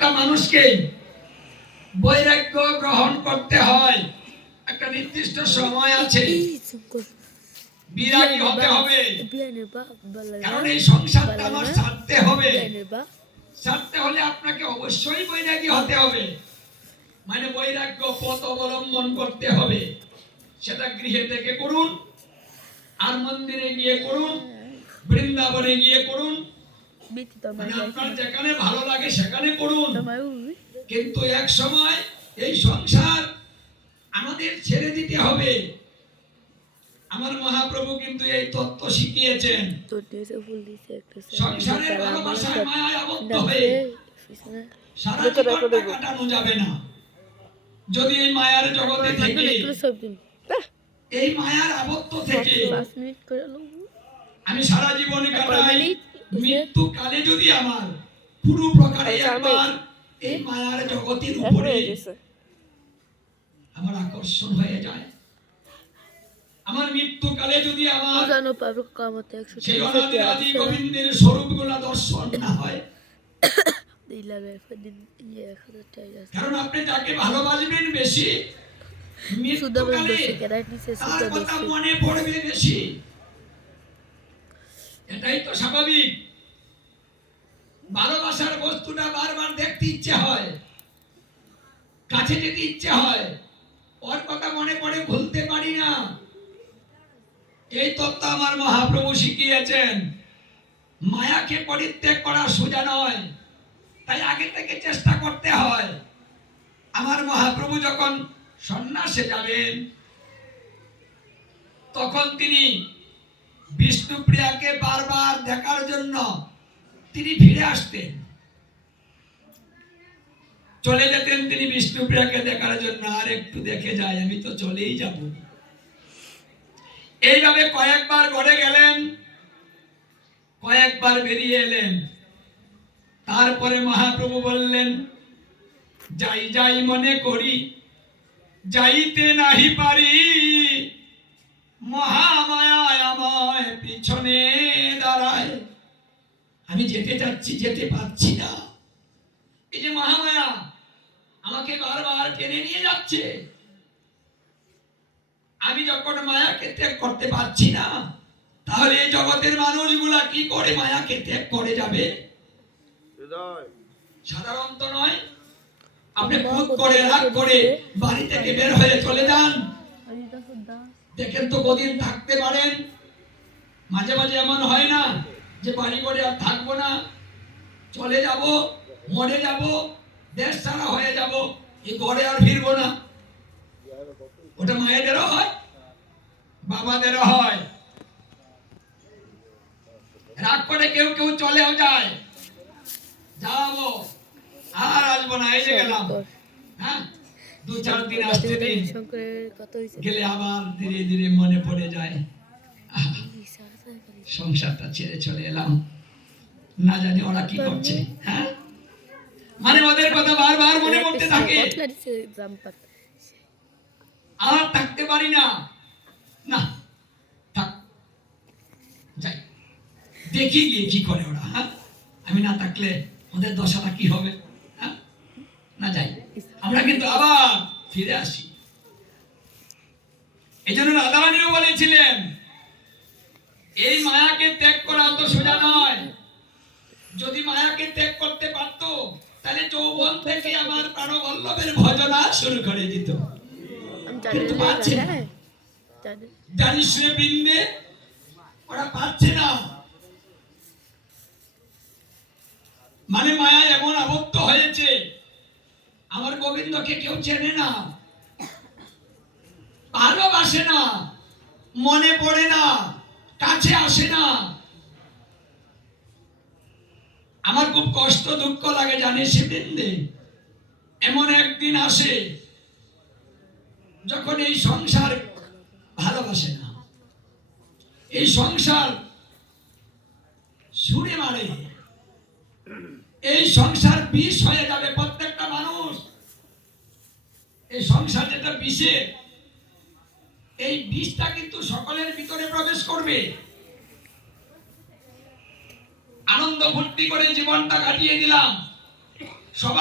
প্রত্যেকটা মানুষকে বৈরাগ্য গ্রহণ করতে হয়। একটা নির্দিষ্ট সময় আছে, বিরাগী হতে হবে। কারণ এই সংসারটা আমার ছাড়তে হবে। ছাড়তে হলে আপনাকে অবশ্যই বৈরাগী হতে হবে। মানে বৈরাগ্য পথ অবলম্বন করতে হবে। সেটা গৃহে থেকে করুন, আর মন্দিরে গিয়ে করুন, বৃন্দাবনে গিয়ে করুন, মানে আপনার যেখানে ভালো লাগে সেখানে করুন। কিন্তু এক সময় এই সংসার আমাদের ছেড়ে দিতে হবে। আমার মহাপ্রভু কিন্তু এই তত্ত্ব শিখিয়েছেন। সংসারের ভালোবাসায় মায়ায় আবদ্ধ হয়ে সারা জীবনটা কাটানো যাবে না। যদি এই মায়ার জগতে থেকে, এই মায়ার আবদ্ধ থেকে আমি সারা জীবন কাটাই, মৃত্যু কালে যদি আমার পুরো প্রকারে একবার এই মায়ার জগতের উপরে আমার আকর্ষণ হয়ে যায়, আমার মৃত্যু কালে যদি আমার সেই অনাদি আদি গোবিন্দের স্বরূপগুলো দর্শন না হয়, কারণ আপনি যাকে ভালোবাসবেন বেশি, মৃত্যুকালে তার কথা মনে পড়বে বেশি। এটাই তো স্বাভাবিক। ভালোবাসার বস্তুটা বারবার দেখতে ইচ্ছে হয়, কাছে যেতে ইচ্ছে হয়, ওর কথা মনে পড়ে ভুলতে পারি না। এই তত্ত্ব আমার মহাপ্রভু শিখিয়েছেন। মায়াকে পরিত্যাগ করা সোজা নয়, তাই আগে থেকে চেষ্টা করতে হয়। আমার মহাপ্রভু যখন সন্ন্যাসে যাবেন, তখন তিনি বিষ্ণুপ্রিয়াকে বারবার দেখার জন্য তিনি ফিরে আসতেন, চলে যেতেন তিনি বিষ্ণুপ্রিয়াকে দেখার জন্য। আর একটু দেখে যায়, আমি তো চলেই যাব। এইভাবে কয়েকবার ঘরে গেলেন, কয়েকবার বেরিয়ে এলেন। তারপরে মহাপ্রভু বললেন, যাই যাই মনে করি, যাইতে নাহি পারি, মহামায়ায় আমায় পিছনে দাঁড়ায়। আমি যেতে যাচ্ছি, যেতে পারছি না। এই যে মহামায়া আমাকে বারবার টেনে নিয়ে যাচ্ছে। আমি যখন মায়াকে ত্যাগ করতে পারছি না, তাহলে এই জগতের মানুষগুলা কি করে মায়াকে ত্যাগ করে যাবে? সাধারণত নয়। আপনি খুদ করে রাগ করে বাড়ি থেকে বের হয়ে চলে যান, দেখেন তো কদিন থাকতে পারেন। মাঝে মাঝে এমন হয় না যে বাড়ি করে আর থাকবো না, চলে যাব, মরে যাব, দেশ ছাড়া হয়ে যাব, এই ঘরে আর ফিরবো না। ওটা মায়েদেরও হয়, বাবাদেরও হয়। রাগ করে কেউ কেউ চলেও যায়, যাবো আর আসবো না, এই যে গেলাম। হ্যাঁ, 2-4 দিন আসতে দিন, গেলে আবার ধীরে ধীরে মনে পড়ে যায়, সংসারটা ছেড়ে চলে এলাম, না জানি ওরা কি করছে। হ্যাঁ, মানে ওদের কথা বারবার মনে পড়তে থাকে, আর থাকতে পারি না। না, থাক, যাই দেখি গিয়ে কি করে ওরা। হ্যাঁ, আমি না থাকলে ওদের দশাটা কি হবে। হ্যাঁ, না যাই, আমরা কিন্তু আবার ফিরে আসি। এই জন্য রাধারানীও বলেছিলেন, এই মায়াকে ত্যাগ করা তো সোজা নয়। যদি মায়াকে ত্যাগ করতে পারত, তাহলে যৌবন থেকে আমার প্রাণবল্লভের ভজনা শুরু করে দিত। কিন্তু পারছে না, জানিস রে বৃন্দে, ওরা পারছে না। মানে মায়া এমন আবদ্ধ হয়েছে, আমার গোবিন্দকে কেউ চেনে না, ভালোবাসে না, মনে পড়ে না, কাছে আসে না। আমার খুব কষ্ট দুঃখ লাগে, জানিস বৃন্দে। এমন একদিন আসে যখন এই সংসার ভালোবাসে না, এই সংসার ছুঁড়ে মারে, এই সংসার বিষ হয়ে যাবে। প্রত্যেকটা মানুষ, এই সংসার যেটা বিষের, এই বিষটা কিন্তু সকলের ভিতরে প্রবেশ করবে। আনন্দ ফুর্তি করে জীবনটা কাটিয়ে দিলাম, সবার